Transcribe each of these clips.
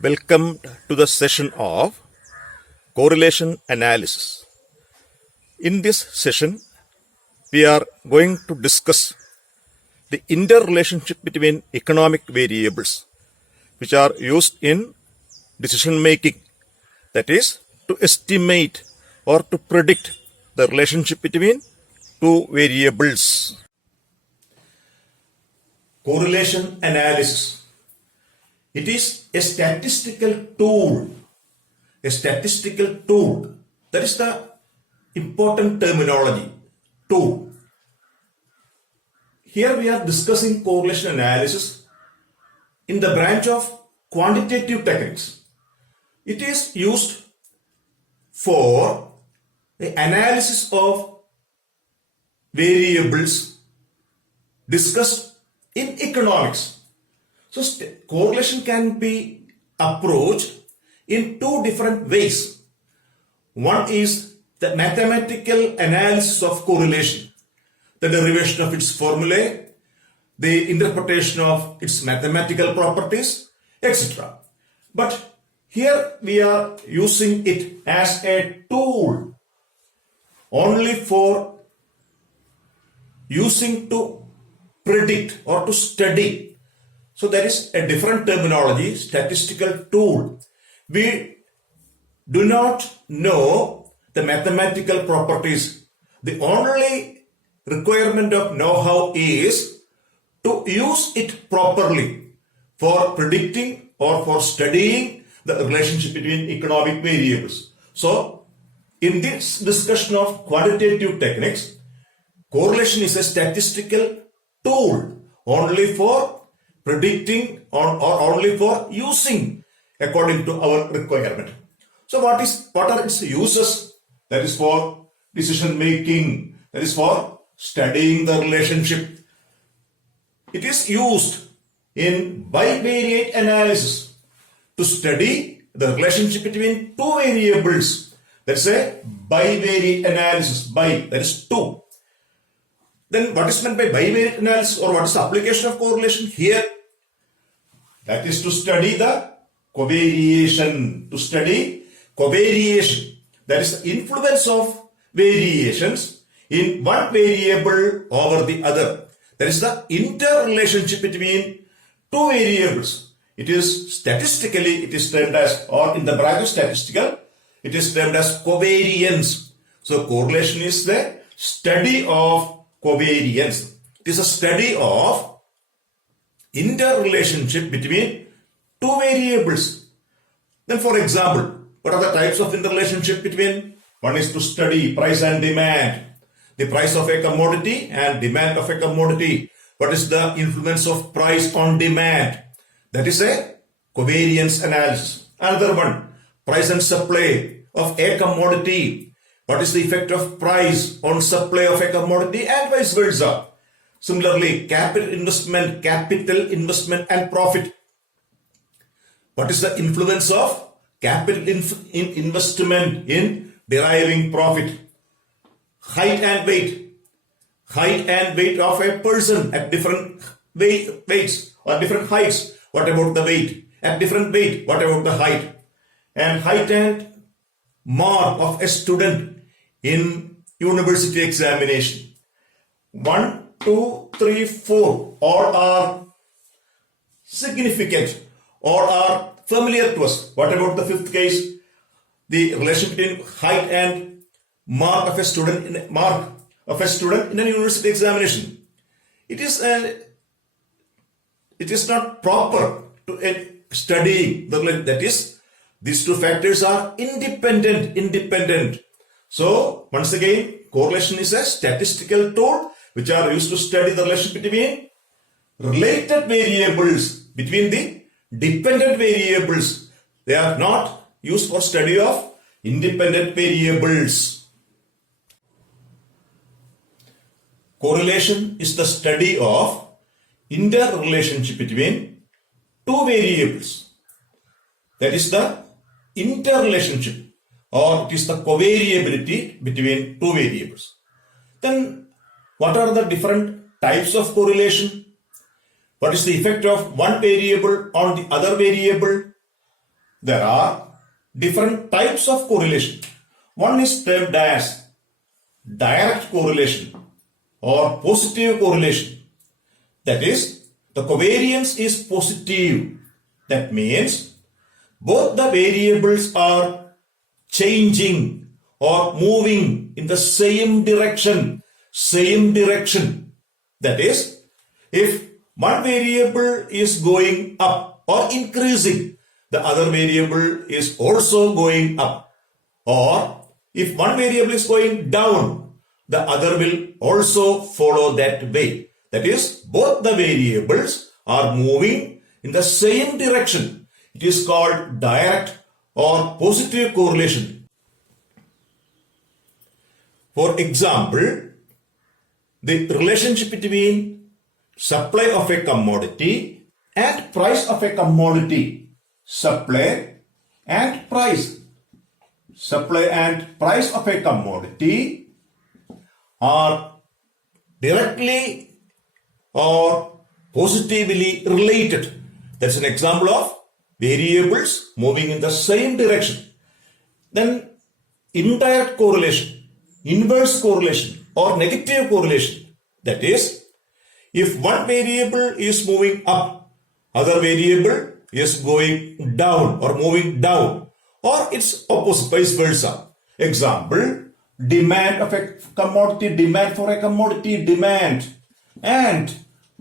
Welcome to the session of correlation analysis. In this session, we are going to discuss the interrelationship between economic variables which are used in decision making, that is, to estimate or to predict the relationship between two variables. Correlation analysis. It is a statistical tool. A statistical tool. That is the important terminology. Tool. Here we are discussing correlation analysis in the branch of quantitative techniques. It is used for the analysis of variables discussed in economics. So correlation can be approached in two different ways. One is the mathematical analysis of correlation, the derivation of its formulae, the interpretation of its mathematical properties, etc. But here we are using it as a tool only for using to predict or to study. So there is a different terminology, statistical tool. We do not know the mathematical properties. The only requirement of know-how is to use it properly for predicting or for studying the relationship between economic variables. So in this discussion of quantitative techniques, correlation is a statistical tool only for predicting or only for using according to our requirement. So what are its uses? That is for decision making. That is for studying the relationship. It is used in bivariate analysis to study the relationship between two variables. That's a bivariate analysis. That is two. Then what is meant by bivariate analysis, or what is the application of correlation here? That is to study the covariation. To study covariation. That is the influence of variations in one variable over the other. That is the interrelationship between two variables. It is statistically, it is termed as, or in the branch of statistical, it is termed as covariance. So correlation is the study of covariance. It is a study of interrelationship between two variables. Then for example, what are the types of interrelationship between? One is to study price and demand. The price of a commodity and demand of a commodity. What is the influence of price on demand? That is a covariance analysis. Another one, price and supply of a commodity. What is the effect of price on supply of a commodity and vice versa? Similarly, capital investment and profit. What is the influence of capital investment in deriving profit? Height and weight of a person at different weights or different heights. What about the weight? At different weight, what about the height? And height and mark of a student in university examination. 1, 2, 3, 4, all are significant or are familiar to us. What about the fifth case? The relation between height and mark of a student in a university examination. It is not proper to study the relation. That is, these two factors are independent. So once again, correlation is a statistical tool which are used to study the relation between related variables, between the dependent variables. They are not used for study of independent variables. Correlation is the study of interrelationship between two variables. That is the interrelationship, or it is the covariability between two variables. Then what are the different types of correlation? What is the effect of one variable on the other variable? there are different types of correlation. One is termed as direct correlation or positive correlation. That is, the covariance is positive. That means both the variables are changing or moving in the same direction. That is, if one variable is going up or increasing, the other variable is also going up. Or if one variable is going down, the other will also follow that way. That is, both the variables are moving in the same direction. It is called direct or positive correlation. For example, the relationship between supply of a commodity and price of a commodity. Supply and price of a commodity are directly or positively related. That's an example of variables moving in the same direction. Then indirect correlation, inverse correlation or negative correlation. That is, if one variable is moving up, other variable is going down or moving down, or its opposite, vice versa. Example, demand of a commodity, demand for a commodity, demand and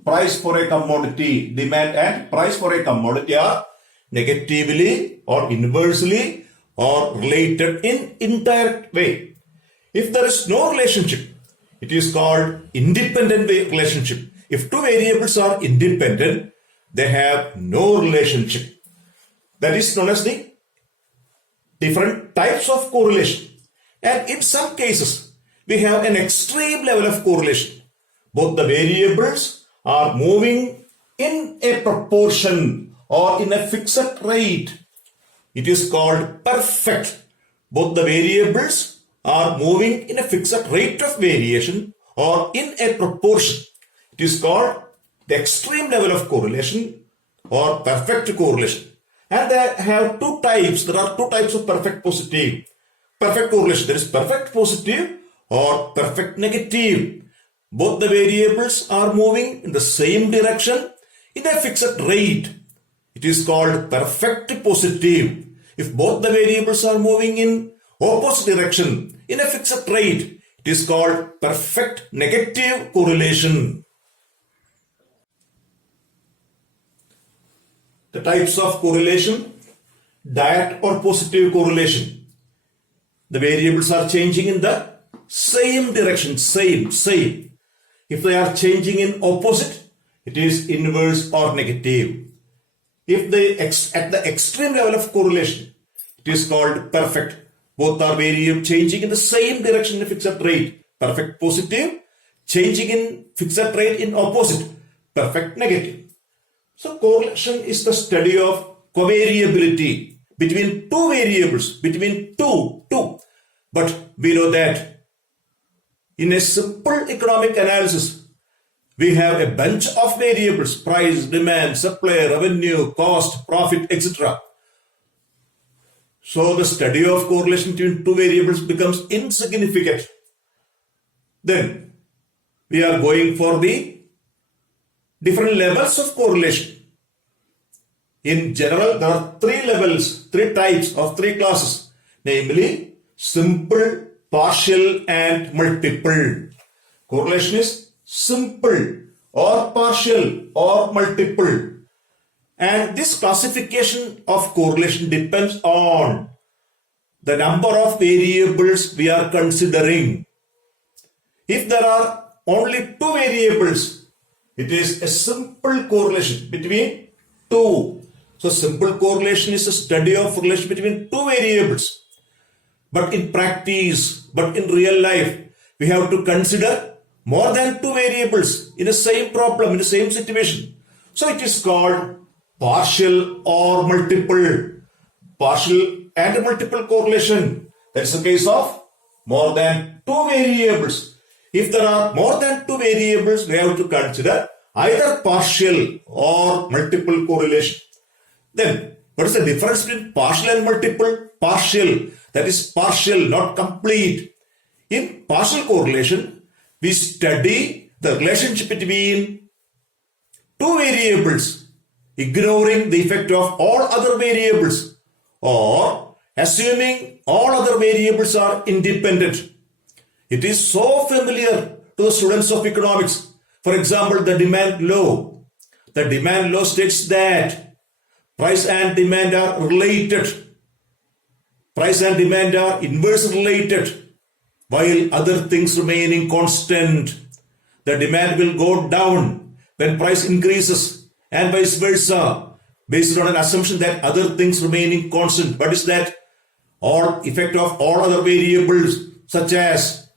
price for a commodity, demand and price for a commodity are negatively or inversely or related in indirect way. If there is no relationship, it is called independent relationship. If two variables are independent, they have no relationship. That is known as the different types of correlation. And in some cases, we have an extreme level of correlation. Both the variables are moving in a proportion or in a fixed rate. It is called perfect. Both the variables are moving in a fixed rate of variation or in a proportion. It is called the extreme level of correlation or perfect correlation. And they have two types. There are two types of perfect positive. Perfect correlation. There is perfect positive or perfect negative. Both the variables are moving in the same direction in a fixed rate. It is called perfect positive. If both the variables are moving in opposite direction in a fixed rate, it is called perfect negative correlation. The types of correlation: direct or positive correlation. The variables are changing in the same direction, same. If they are changing in opposite, it is inverse or negative. If they at the extreme level of correlation, it is called perfect. Both are changing in the same direction in a fixed rate, perfect positive. Changing in fixed rate in opposite, perfect negative. So correlation is the study of covariability between two variables, between two. But we know that in a simple economic analysis, we have a bunch of variables: price, demand, supply, revenue, cost, profit, etc. So the study of correlation between two variables becomes insignificant. Then we are going for the different levels of correlation. In general, there are three levels, three types of three classes, namely simple, partial and multiple. Correlation is simple or partial or multiple. And this classification of correlation depends on the number of variables we are considering. If there are only two variables, it is a simple correlation between two. So simple correlation is a study of relation between two variables. But in practice, in real life, we have to consider more than two variables in the same problem, in the same situation. So it is called partial or multiple. Partial and multiple correlation. That's the case of more than two variables. If there are more than two variables, we have to consider either partial or multiple correlation. Then What is the difference between partial and multiple? Partial, that is partial, not complete. In partial correlation, we study the relationship between two variables, ignoring the effect of all other variables or assuming all other variables are independent. It is so familiar to the students of economics. For example, the demand law. The demand law states that price and demand are related. Price and demand are inversely related, while other things remaining constant. The demand will go down when price increases and vice versa, based on an assumption that other things remaining constant. What is that? All effect of all other variables such as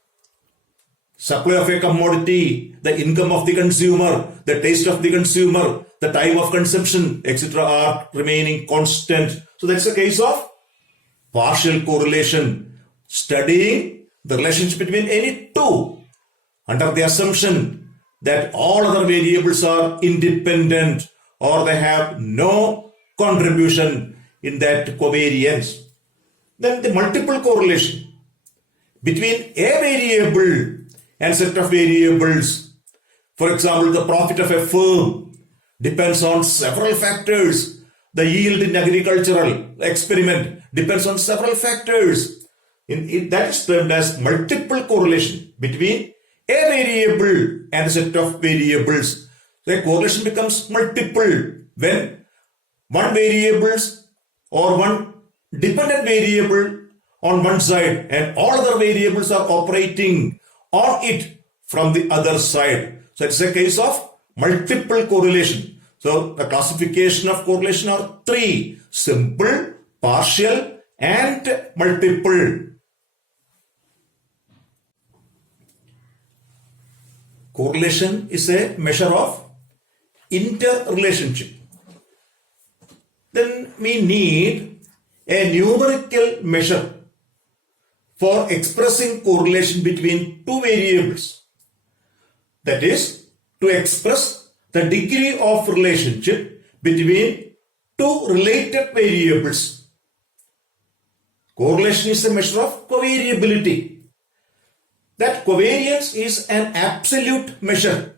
supply of a commodity, the income of the consumer, the taste of the consumer, the time of consumption, etc. are remaining constant. So that's a case of partial correlation, studying the relationship between any two under the assumption that all other variables are independent or they have no contribution in that covariance. Then the multiple correlation between a variable and set of variables. For example, the profit of a firm depends on several factors. The yield in agricultural experiment depends on several factors. That is termed as multiple correlation between a variable and a set of variables. The correlation becomes multiple when one variables or one dependent variable on one side and all other variables are operating on it from the other side. So it's a case of multiple correlation. So the classification of correlation are three: simple, partial, and multiple. Correlation is a measure of interrelationship. Then we need a numerical measure for expressing correlation between two variables. That is, to express the degree of relationship between two related variables. Correlation is a measure of covariability. That covariance is an absolute measure.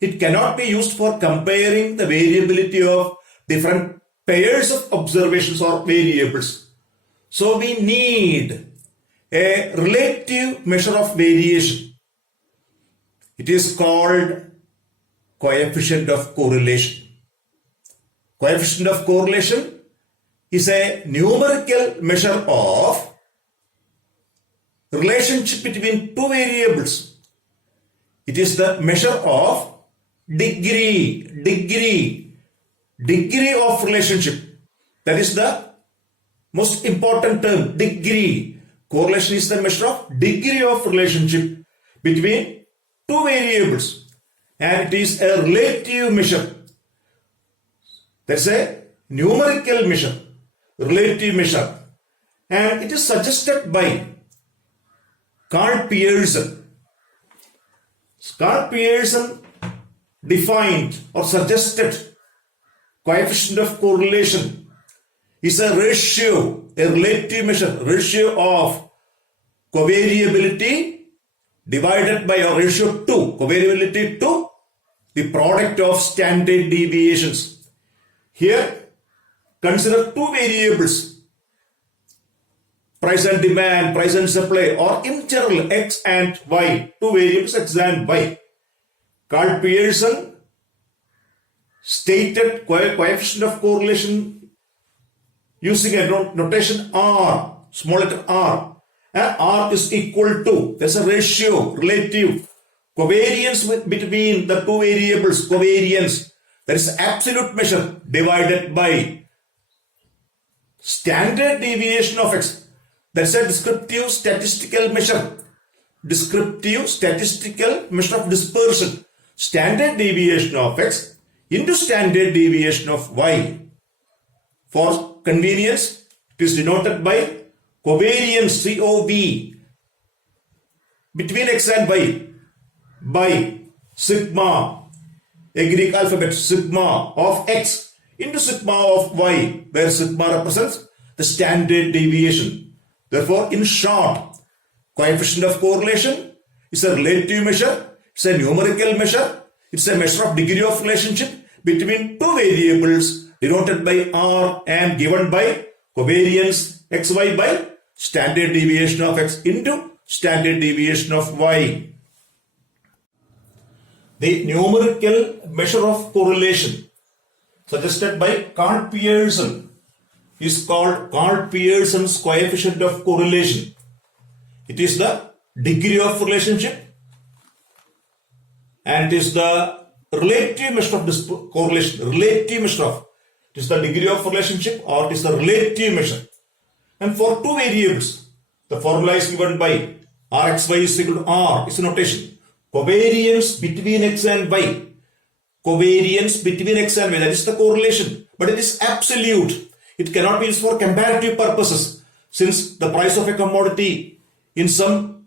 It cannot be used for comparing the variability of different pairs of observations or variables. So we need a relative measure of variation. It is called coefficient of correlation. Coefficient of correlation is a numerical measure of relationship between two variables. It is the measure of degree of relationship. That is the most important term, degree. Correlation is the measure of degree of relationship between two variables, and it is a relative measure. That's a numerical measure, relative measure, and it is suggested by Carl Pearson. Carl Pearson defined or suggested coefficient of correlation is a ratio, a relative measure, ratio of covariability divided by a ratio to covariability to the product of standard deviations. Here, consider two variables, price and demand, price and supply, or in general x and y, two variables x and y. Carl Pearson stated coefficient of correlation using a notation R, small letter r, and r is equal to, there's a ratio, relative, covariance between the two variables, covariance, that is absolute measure divided by standard deviation of x. That's a descriptive statistical measure. Descriptive statistical measure of dispersion. Standard deviation of x into standard deviation of y. For convenience, it is denoted by covariance, COV, between x and y by sigma, a Greek alphabet, sigma of x into sigma of y, where sigma represents the standard deviation. Therefore, in short, coefficient of correlation is a relative measure, it's a numerical measure, it's a measure of degree of relationship between two variables denoted by R and given by covariance xy by standard deviation of x into standard deviation of y. The numerical measure of correlation suggested by Carl Pearson is called Carl Pearson's coefficient of correlation. It is the degree of relationship and it is the relative measure of this correlation. Relative measure of it is the degree of relationship or it is the relative measure. And for two variables, the formula is given by Rxy is equal to R is a notation. Covariance between x and y. Covariance between x and y, that is the correlation. But it is absolute. It cannot be used for comparative purposes, since the price of a commodity in some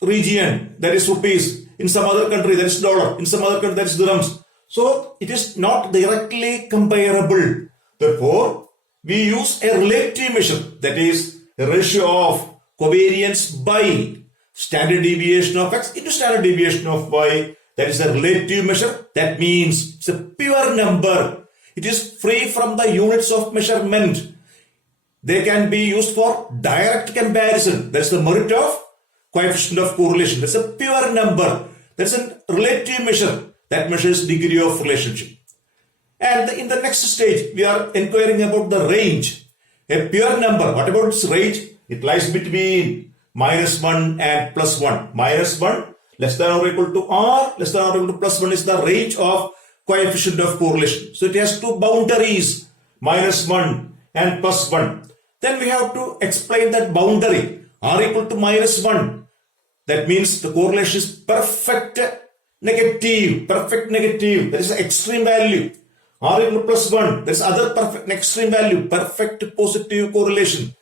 region, that is rupees, in some other country, that is dollar, in some other country, that is dirhams. So it is not directly comparable. Therefore, we use a relative measure, that is a ratio of covariance by standard deviation of x into standard deviation of y. That is a relative measure. That means it's a pure number. It is free from the units of measurement. They can be used for direct comparison. That's the merit of coefficient of correlation. That's a pure number. That's a relative measure. That measures degree of relationship. And in the next stage, we are inquiring about the range. A pure number, what about its range? It lies between -1 and +1. -1 less than or equal to R, less than or equal to +1 is the range of coefficient of correlation. So it has two boundaries, -1 and +1. Then we have to explain that boundary, R equal to -1. That means the correlation is perfect negative, that is the extreme value. R equal to +1, that is other perfect extreme value, perfect positive correlation.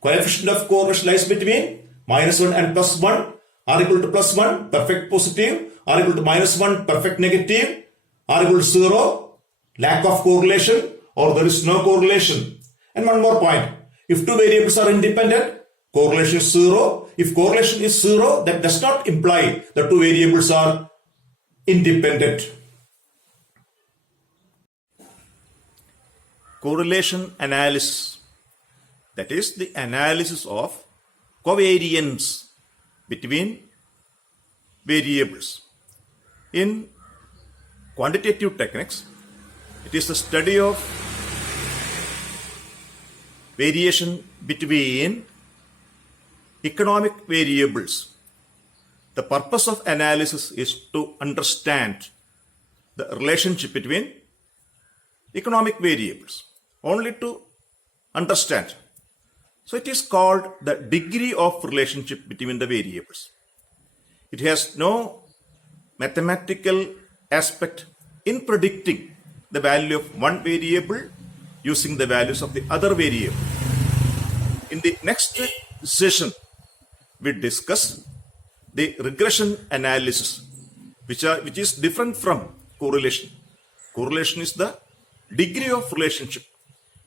Coefficient of correlation lies between -1 and +1. R equal to +1, perfect positive. R equal to -1, perfect negative. R equal to 0, lack of correlation, or there is no correlation. And one more point. If two variables are independent, correlation is 0. If correlation is 0, that does not imply the two variables are independent. Correlation analysis. That is the analysis of covariance between variables. In quantitative techniques, it is the study of variation between economic variables. The purpose of analysis is to understand the relationship between economic variables, only to understand. So it is called the degree of relationship between the variables. It has no mathematical aspect in predicting the value of one variable using the values of the other variable. In the next session, we discuss the regression analysis, which is different from correlation. Correlation is the degree of relationship,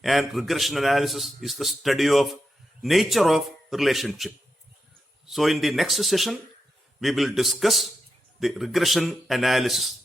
and regression analysis is the study of nature of relationship. So in the next session, we will discuss the regression analysis.